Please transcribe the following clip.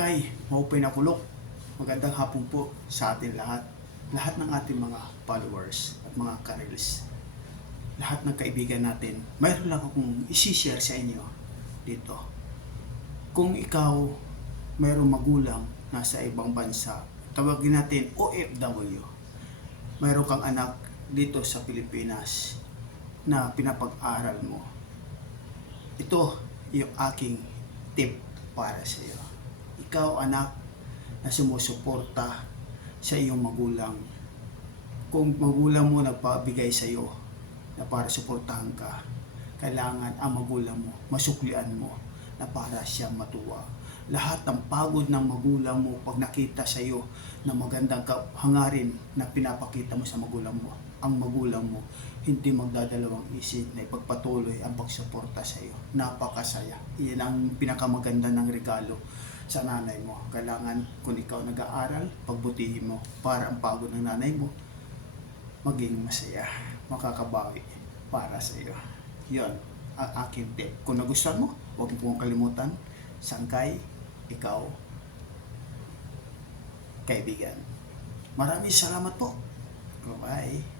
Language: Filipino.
Sangkay, maupay na kulok. Magandang hapon po sa atin lahat. Lahat ng ating mga followers at mga karels. Lahat ng kaibigan natin. Mayroon lang akong isi-share sa inyo dito. Kung ikaw mayroong magulang nasa ibang bansa, tawagin natin OFW. Mayroon kang anak dito sa Pilipinas na pinapag-aral mo. Ito yung aking tip para sa iyo. Ikaw anak na sumusuporta sa iyong magulang. Kung magulang mo nagpabigay sa iyo na para suportahan ka, kailangan ang magulang mo, masuklian mo na para siya matuwa. Lahat ng pagod ng magulang mo pag nakita sa iyo na magandang hangarin na pinapakita mo sa magulang mo, ang magulang mo hindi magdadalawang isip na ipagpatuloy ang pagsuporta sa iyo. Napakasaya. Iyan ang pinakamaganda ng regalo sa nanay mo. Kailangan kung ikaw nag-aaral, pagbutihin mo para ang pagod ng nanay mo maging masaya, makakabawi para sa iyo. Yon ang aking tip. Kung nagustuhan mo, huwag mo pong kalimutan, Sangkay, ikaw, kaibigan. Maraming salamat po. Bye-bye.